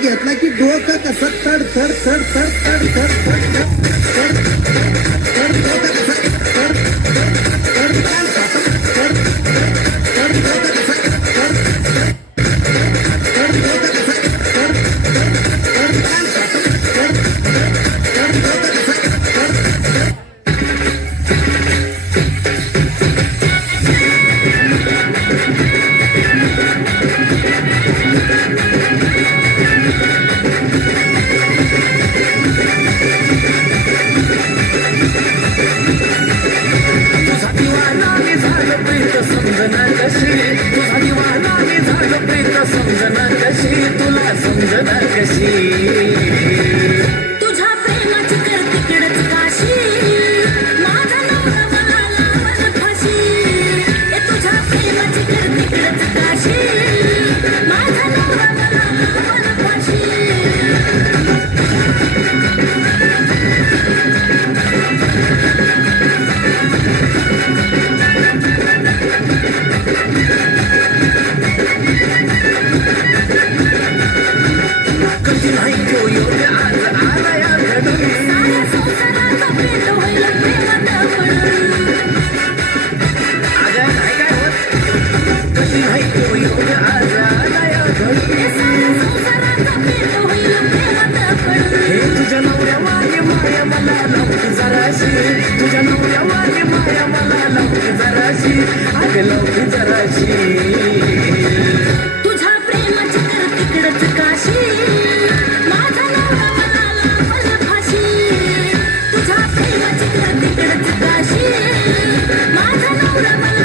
घेतला की डोकं कसं थड थड थड थड लागली माया मला लावली जराशी अग लावली जराशी. तुझ्या प्रेमाची तर तिकडच काशी. माझा नवरा मला लावलं फाशी तिकडच काशी. माझा नवरा मला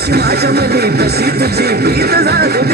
पश्चिम आशामध्ये तशी तुझी गीत झालं.